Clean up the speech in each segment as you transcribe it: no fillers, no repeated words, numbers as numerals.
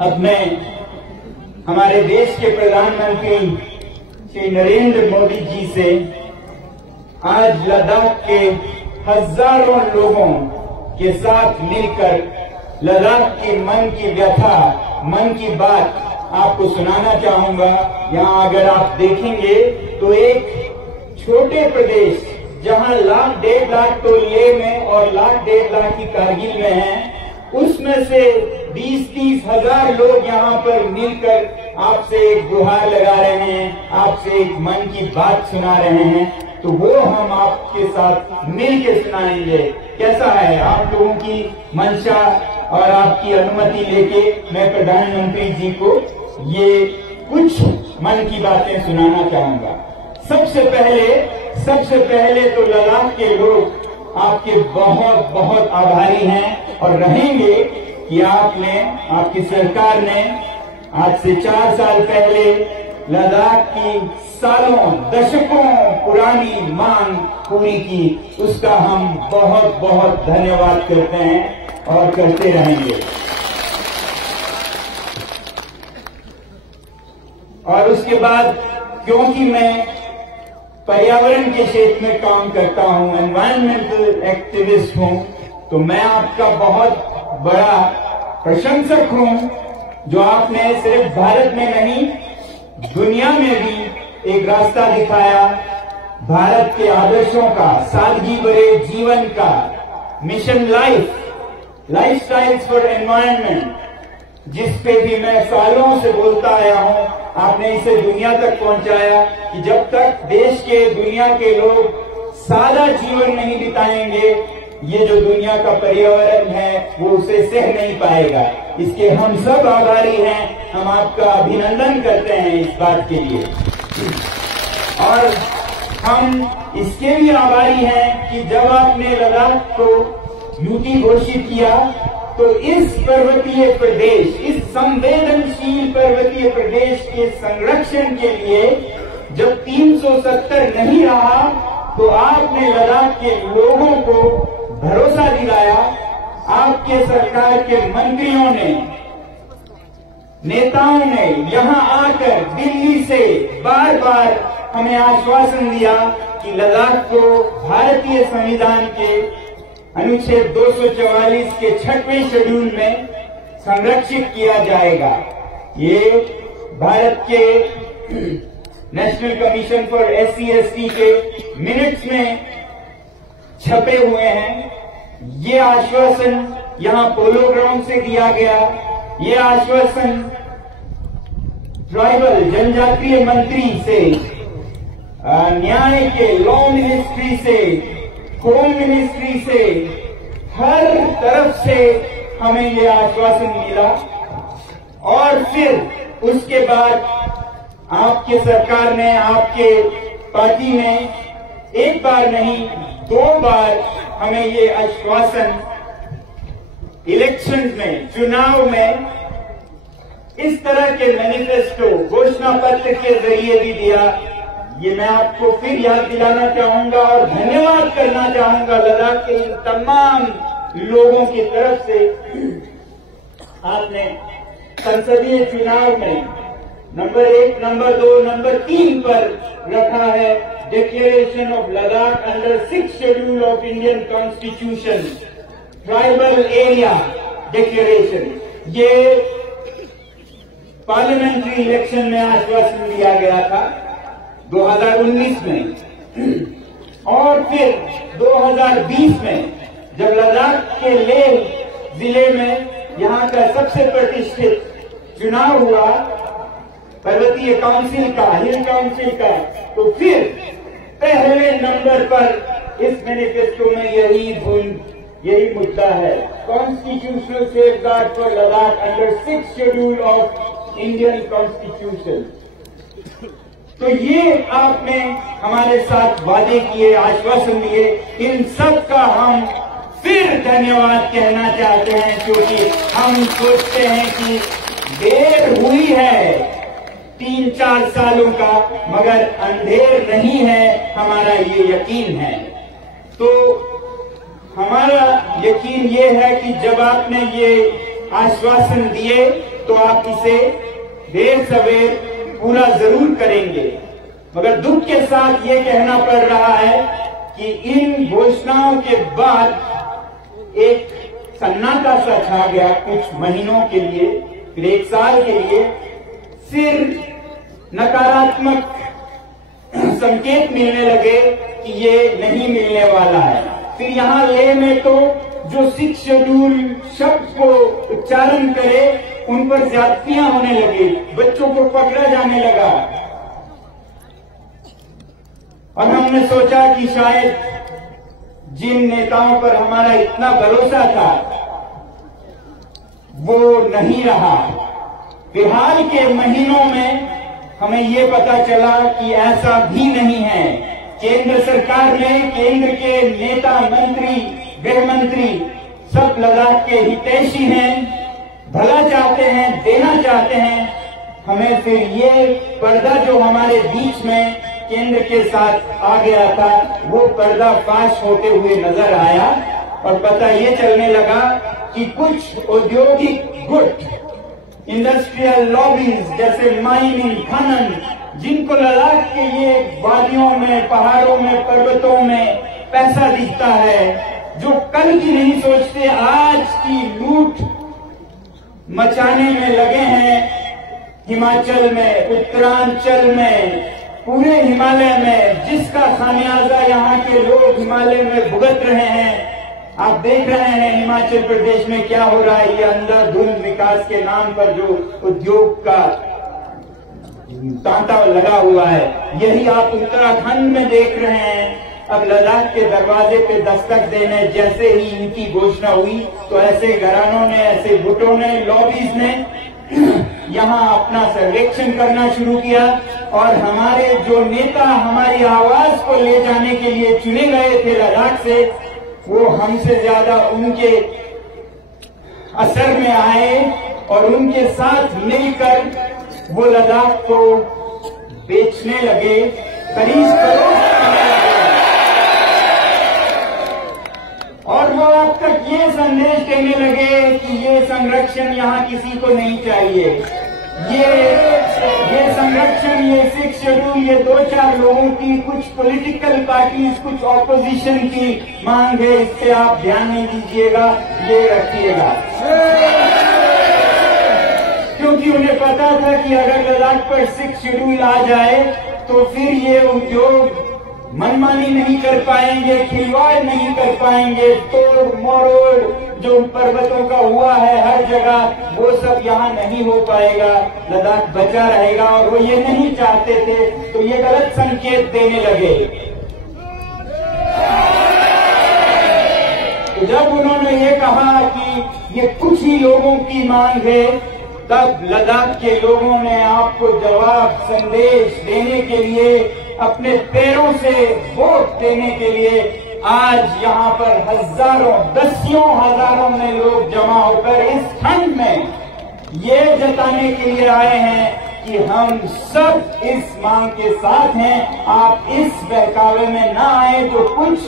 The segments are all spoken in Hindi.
अब मैं हमारे देश के प्रधानमंत्री श्री नरेंद्र मोदी जी से आज लद्दाख के हजारों लोगों के साथ मिलकर लद्दाख के मन की व्यथा, मन की बात आपको सुनाना चाहूंगा। यहाँ अगर आप देखेंगे तो एक छोटे प्रदेश जहाँ 1,00,000-1,50,000 तो लेह में और 1,00,000-1,50,000 की कारगिल में हैं, उसमें से 20-30 हजार लोग यहाँ पर मिलकर आपसे एक गुहार लगा रहे हैं, आपसे एक मन की बात सुना रहे हैं। तो वो हम आपके साथ मिलकर सुनाएंगे। कैसा है? आप लोगों की मंशा और आपकी अनुमति लेके मैं प्रधानमंत्री जी को ये कुछ मन की बातें सुनाना चाहूंगा। सबसे पहले तो लद्दाख के लोग आपके बहुत बहुत आभारी हैं और रहेंगे कि आपकी सरकार ने आज से 4 साल पहले लद्दाख की सालों दशकों पुरानी मांग पूरी की। उसका हम बहुत बहुत धन्यवाद करते हैं और करते रहेंगे। और उसके बाद क्योंकि मैं पर्यावरण के क्षेत्र में काम करता हूं, एनवायरमेंटल एक्टिविस्ट हूं, तो मैं आपका बहुत बड़ा प्रशंसक हूं जो आपने सिर्फ भारत में नहीं दुनिया में भी एक रास्ता दिखाया भारत के आदर्शों का, सादगी भरे जीवन का, मिशन लाइफस्टाइल्स फॉर एनवायरनमेंट, जिस पे भी मैं सालों से बोलता आया हूं। आपने इसे दुनिया तक पहुंचाया कि जब तक देश के दुनिया के लोग सादा जीवन नहीं बिताएंगे, ये जो दुनिया का पर्यावरण है वो उसे सह नहीं पाएगा। इसके हम सब आभारी हैं। हम आपका अभिनंदन करते हैं इस बात के लिए। और हम इसके भी आभारी हैं कि जब आपने लद्दाख को यूटी घोषित किया तो इस पर्वतीय प्रदेश, इस संवेदनशील पर्वतीय प्रदेश के संरक्षण के लिए जब 370 नहीं रहा तो आपने लद्दाख के लोगों को भरोसा दिलाया। आपके सरकार के मंत्रियों ने, नेताओं ने यहां आकर दिल्ली से बार बार हमें आश्वासन दिया कि लद्दाख को भारतीय संविधान के अनुच्छेद 244 के 6वें शेड्यूल में संरक्षित किया जाएगा। ये भारत के नेशनल कमीशन फॉर SC/ST के मिनट्स में छपे हुए हैं। ये आश्वासन यहां पोलो ग्राउंड से दिया गया। ये आश्वासन ट्राइबल जनजातीय मंत्री से, न्याय के लॉ मिनिस्ट्री से, होम मिनिस्ट्री से, हर तरफ से हमें ये आश्वासन मिला। और फिर उसके बाद आपके सरकार ने, आपके पार्टी ने एक बार नहीं 2 बार हमें ये आश्वासन इलेक्शंस में, चुनाव में इस तरह के मैनिफेस्टो, घोषणा पत्र के जरिए भी दिया। ये मैं आपको फिर याद दिलाना चाहूंगा और धन्यवाद करना चाहूंगा लद्दाख के इन तमाम लोगों की तरफ से। आपने संसदीय चुनाव में नंबर 1, नंबर 2, नंबर 3 पर रखा है declaration of Ladakh under 6th schedule of Indian constitution, tribal area declaration. ये पार्लियामेंट्री इलेक्शन में आश्वासन दिया गया था 2019 में। और फिर 2020 में जब लद्दाख के लेह जिले में यहाँ का सबसे प्रतिष्ठित चुनाव हुआ पर्वतीय काउंसिल का, हिल काउंसिल का, तो फिर पहले नंबर पर इस मैनिफेस्टो में यही मुद्दा है, constitutional safeguard for Ladakh under 6th schedule of Indian constitution. तो ये आपने हमारे साथ वादे किए, आश्वासन दिए, इन सब का हम फिर धन्यवाद कहना चाहते हैं, क्योंकि हम सोचते हैं कि देर हुई है 3-4 सालों का, मगर अंधेर नहीं है, हमारा ये यकीन है। तो हमारा यकीन ये है कि जब आपने ये आश्वासन दिए तो आप इसे देर सवेर पूरा जरूर करेंगे। मगर दुख के साथ ये कहना पड़ रहा है कि इन घोषणाओं के बाद एक सन्नाटा सा छा गया कुछ महीनों के लिए, फिर एक साल के लिए, फिर नकारात्मक संकेत मिलने लगे कि ये नहीं मिलने वाला है। फिर यहाँ लेह में तो जो 6 शेड्यूल शब्द को उच्चारण करे उन पर ज्यादतियां होने लगी, बच्चों को पकड़ा जाने लगा। और हमने सोचा कि शायद जिन नेताओं पर हमारा इतना भरोसा था वो नहीं रहा। फिलहाल के महीनों में हमें ये पता चला कि ऐसा भी नहीं है। केंद्र सरकार ने, केंद्र के नेता, मंत्री, गृह मंत्री सब लद्दाख के हितैषी हैं, भला चाहते हैं, देना चाहते हैं। हमें फिर ये पर्दा जो हमारे बीच में केंद्र के साथ आ गया था वो पर्दा फाश होते हुए नजर आया और पता ये चलने लगा कि कुछ औद्योगिक गुट, इंडस्ट्रियल लॉबीज जैसे माइनिंग, खनन, जिनको लद्दाख के ये वादियों में, पहाड़ों में, पर्वतों में पैसा दिखता है, जो कल की नहीं सोचते आज की लूट मचाने में लगे हैं। हिमाचल में, उत्तरांचल में, पूरे हिमालय में, जिसका खामियाजा यहाँ के लोग हिमालय में भुगत रहे हैं। आप देख रहे हैं हिमाचल प्रदेश में क्या हो रहा है। ये अंधाधुंध विकास के नाम पर जो उद्योग का तांता लगा हुआ है, यही आप उत्तराखंड में देख रहे हैं। अब लद्दाख के दरवाजे पे दस्तक देने जैसे ही इनकी घोषणा हुई तो ऐसे घरानों ने, ऐसे गुटों ने, लॉबीज ने यहाँ अपना सर्वेक्षण करना शुरू किया और हमारे जो नेता हमारी आवाज को ले जाने के लिए चुने गए थे लद्दाख से, वो हमसे ज्यादा उनके असर में आए और उनके साथ मिलकर वो लद्दाख को बेचने लगे, खरीद करोड़। और वो अब तक ये संदेश देने लगे कि ये संरक्षण यहाँ किसी को नहीं चाहिए। ये संरक्षण, ये 6 शेड्यूल, ये 2-4 लोगों की, कुछ पॉलिटिकल पार्टीज, कुछ ऑपोजिशन की मांग है, इस पे आप ध्यान नहीं दीजिएगा, ये रखिएगा। क्योंकि उन्हें पता था कि अगर लद्दाख पर 6 शेड्यूल आ जाए तो फिर ये उद्योग मनमानी नहीं कर पाएंगे, खिलवाड़ नहीं कर पाएंगे, तोड़ मरोड़ जो पर्वतों का हुआ है हर जगह, वो सब यहाँ नहीं हो पाएगा, लद्दाख बचा रहेगा। और वो ये नहीं चाहते थे, तो ये गलत संकेत देने लगे। तो जब उन्होंने ये कहा कि ये कुछ ही लोगों की मांग है, तब लद्दाख के लोगों ने आपको जवाब, संदेश देने के लिए, अपने पैरों से वोट देने के लिए आज यहाँ पर हजारों, दसियों हजारों में लोग जमा होकर इस ठंड में ये जताने के लिए आए हैं कि हम सब इस मांग के साथ हैं। आप इस बहकावे में ना आए जो कुछ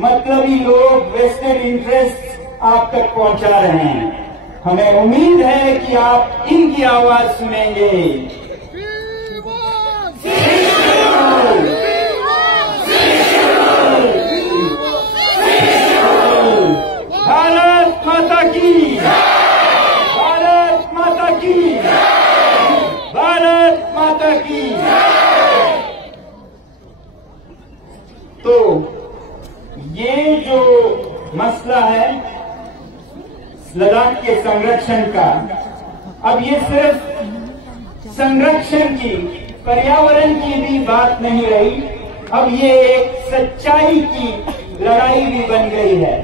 मतलबी लोग वेस्टेड इंटरेस्ट आप तक पहुंचा रहे हैं। हमें उम्मीद है कि आप इनकी आवाज सुनेंगे। भारत माता की, भारत माता की, भारत माता की। तो ये जो मसला है लद्दाख के संरक्षण का, अब ये सिर्फ संरक्षण की, पर्यावरण की भी बात नहीं रही, अब ये एक सच्चाई की लड़ाई भी बन गई है।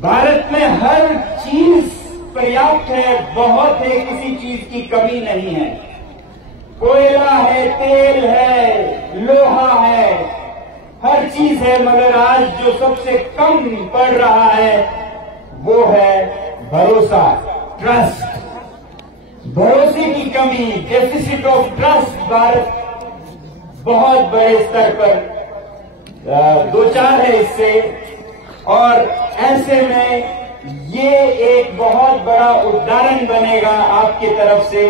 भारत में हर चीज पर्याप्त है, बहुत है, किसी चीज की कमी नहीं है। कोयला है, तेल है, लोहा है, हर चीज है, मगर आज जो सबसे कम पड़ रहा है वो है भरोसा, ट्रस्ट। भरोसे की कमी, डेफिसिट ऑफ ट्रस्ट भारत बहुत बड़े स्तर पर दो चार है इससे। और ऐसे में ये एक बहुत बड़ा उदाहरण बनेगा आपके तरफ से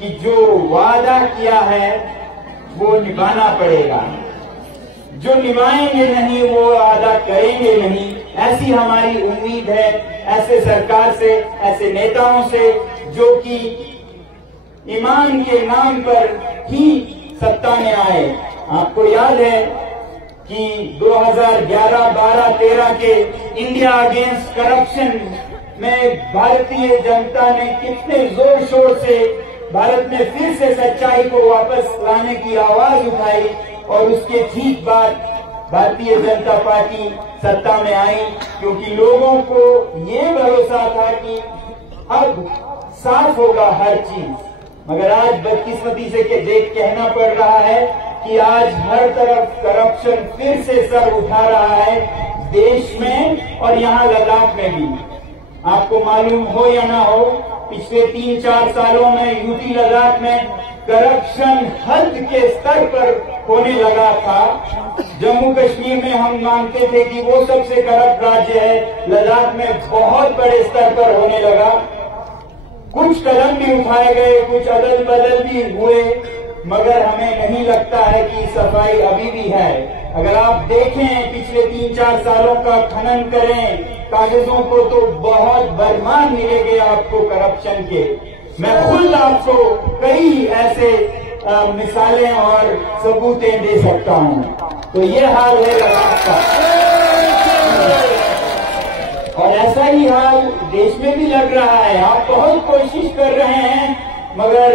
कि जो वादा किया है वो निभाना पड़ेगा। जो निभाएंगे नहीं वो वादा करेंगे नहीं, ऐसी हमारी उम्मीद है ऐसे सरकार से, ऐसे नेताओं से जो कि ईमान के नाम पर ही सत्ता में आए। आपको याद है कि 2011, 12, 13 के इंडिया अगेंस्ट करप्शन में भारतीय जनता ने कितने जोर शोर से भारत में फिर से सच्चाई को वापस लाने की आवाज उठाई और उसके ठीक बाद भारतीय जनता पार्टी सत्ता में आई, क्योंकि लोगों को ये भरोसा था कि अब साफ होगा हर चीज। मगर आज बदकिस्मती से कहना पड़ रहा है कि आज हर तरफ करप्शन फिर से सर उठा रहा है देश में और यहाँ लद्दाख में भी। आपको मालूम हो या ना हो, पिछले 3-4 सालों में यूपी लद्दाख में करप्शन हद के स्तर पर होने लगा था। जम्मू कश्मीर में हम मानते थे कि वो सबसे करप्ट राज्य है, लद्दाख में बहुत बड़े स्तर पर होने लगा। कुछ कदम भी उठाए गए, कुछ अदल बदल भी हुए, मगर हमें नहीं लगता है कि सफाई अभी भी है। अगर आप देखें पिछले 3-4 सालों का खनन करें कागजों को तो बहुत भरमार मिलेंगे आपको करप्शन के। मैं खुद आपको कई ऐसे मिसालें और सबूतें दे सकता हूं। तो ये हाल है लद्दाख का और ऐसा ही हाल देश में भी लग रहा है। आप बहुत कोशिश कर रहे हैं मगर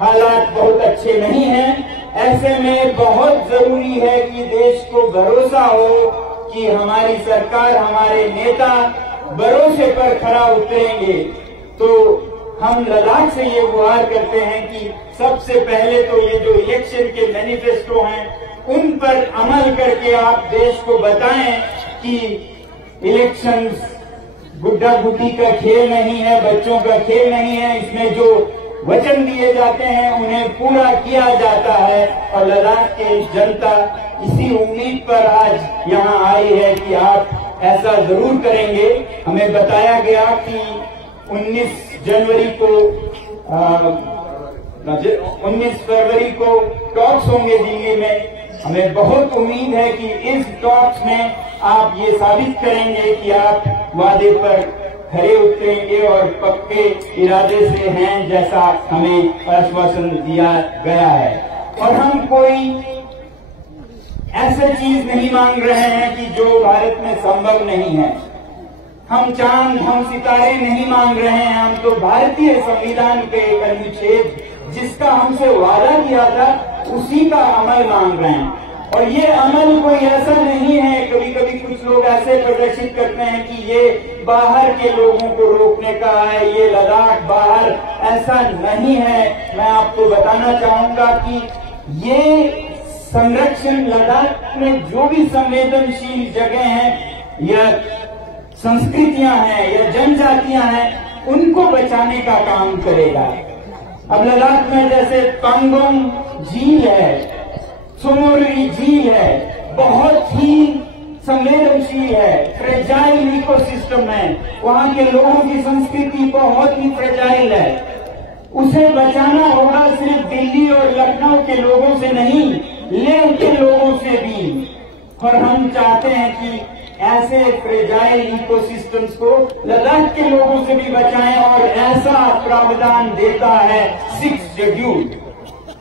हालात बहुत अच्छे नहीं हैं। ऐसे में बहुत जरूरी है कि देश को भरोसा हो कि हमारी सरकार, हमारे नेता भरोसे पर खरा उतरेंगे। तो हम लद्दाख से ये गुहार करते हैं कि सबसे पहले तो ये जो इलेक्शन के मैनिफेस्टो हैं उन पर अमल करके आप देश को बताएं कि इलेक्शंस गुड्डा गुड्डी का खेल नहीं है, बच्चों का खेल नहीं है। इसमें जो वचन दिए जाते हैं उन्हें पूरा किया जाता है और लद्दाख की जनता इसी उम्मीद पर आज यहाँ आई है कि आप ऐसा जरूर करेंगे। हमें बताया गया कि 19 फरवरी को टॉक्स होंगे दिल्ली में। हमें बहुत उम्मीद है कि इस टॉक्स में आप ये साबित करेंगे कि आप वादे पर खरे उतरेंगे और पक्के इरादे से हैं जैसा हमें आश्वासन दिया गया है। और हम कोई ऐसी चीज नहीं मांग रहे हैं कि जो भारत में संभव नहीं है। हम चांद, हम सितारे नहीं मांग रहे हैं। हम तो भारतीय संविधान के एक अनुच्छेद जिसका हमसे वादा किया था उसी का अमल मांग रहे हैं। और ये अमल कोई ऐसा नहीं है, कभी कभी कुछ लोग ऐसे प्रदर्शित करते हैं कि ये बाहर के लोगों को रोकने का है, ये लद्दाख बाहर, ऐसा नहीं है। मैं आपको बताना चाहूंगा कि ये संरक्षण लद्दाख में जो भी संवेदनशील जगह हैं या संस्कृतियां हैं या जनजातियां हैं उनको बचाने का काम करेगा। अब लद्दाख में जैसे पांगोंग झील है, सोमोरी झील है, बहुत ही संवेदनशील है, फ्रेजाइल इकोसिस्टम है। वहां के लोगों की संस्कृति बहुत ही फ्रेजाइल है। उसे बचाना होगा सिर्फ दिल्ली और लखनऊ के लोगों से नहीं, लेह के लोगों से भी। और हम चाहते हैं कि ऐसे फ्रेजाइल इकोसिस्टम्स को लद्दाख के लोगों से भी बचाएं और ऐसा प्रावधान देता है 6th शेड्यूल।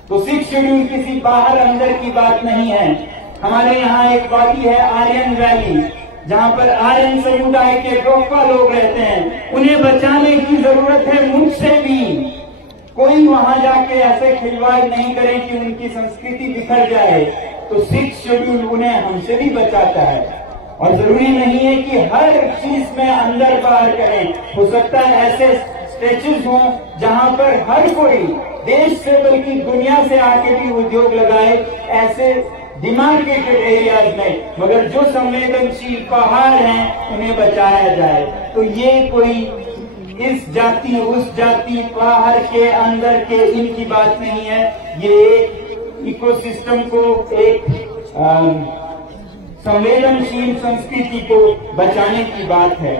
तो 6th शेड्यूल किसी बाहर अंदर की बात नहीं है। हमारे यहाँ एक वादी है आर्यन वैली, जहाँ पर आर्यन समुदाय के रोकवा लोग रहते हैं। उन्हें बचाने की जरूरत है मुझसे भी। कोई वहां जाके ऐसे खिलवाड़ नहीं करे कि उनकी संस्कृति बिखर जाए। तो 6th शेड्यूल उन्हें हमसे भी बचाता है। और जरूरी नहीं है कि हर चीज में अंदर बाहर करें। हो सकता है ऐसे स्ट्रेचेस हों जहां पर हर कोई देश से बल्कि दुनिया से आके भी उद्योग लगाए, ऐसे डिमार्केटेड एरियाज में। मगर जो संवेदनशील पहाड़ हैं उन्हें बचाया जाए। तो ये कोई इस जाति उस जाति बाहर के अंदर के इनकी बात नहीं है। ये एक इकोसिस्टम को, एक संवेदनशील संस्कृति को बचाने की बात है।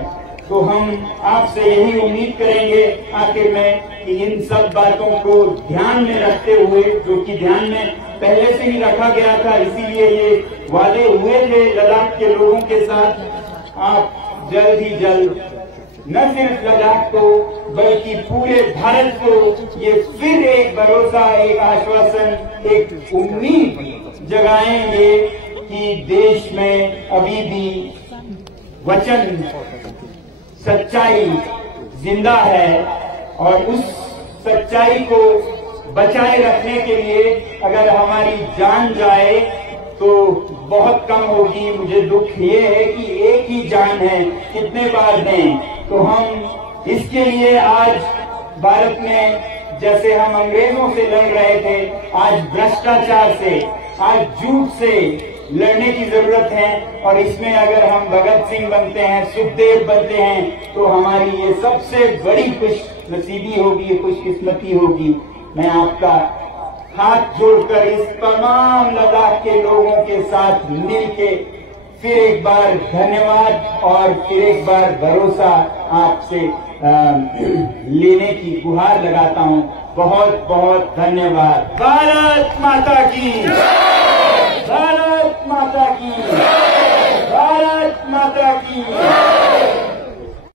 तो हम आपसे यही उम्मीद करेंगे आखिर में कि इन सब बातों को ध्यान में रखते हुए, जो कि ध्यान में पहले से ही रखा गया था, इसीलिए ये वादे हुए थे लद्दाख के लोगों के साथ, आप जल्द ही जल्द न सिर्फ लद्दाख को बल्कि पूरे भारत को ये फिर एक भरोसा, एक आश्वासन, एक उम्मीद जगाएंगे कि देश में अभी भी वचन, सच्चाई जिंदा है और उस सच्चाई को बचाए रखने के लिए अगर हमारी जान जाए तो बहुत कम होगी। मुझे दुख ये है कि एक ही जान है, कितने बार दें। तो हम इसके लिए आज भारत में जैसे हम अंग्रेजों से लड़ रहे थे, आज भ्रष्टाचार से, आज झूठ से लड़ने की जरूरत है। और इसमें अगर हम भगत सिंह बनते हैं, सुखदेव बनते हैं, तो हमारी ये सबसे बड़ी खुशनसीबी होगी, खुशकिस्मती होगी। मैं आपका हाथ जोड़कर इस तमाम लद्दाख के लोगों के साथ मिलके फिर एक बार धन्यवाद और फिर एक बार भरोसा आपसे लेने की गुहार लगाता हूं। बहुत बहुत धन्यवाद। भारत माता की, भारत माता की, भारत माता की।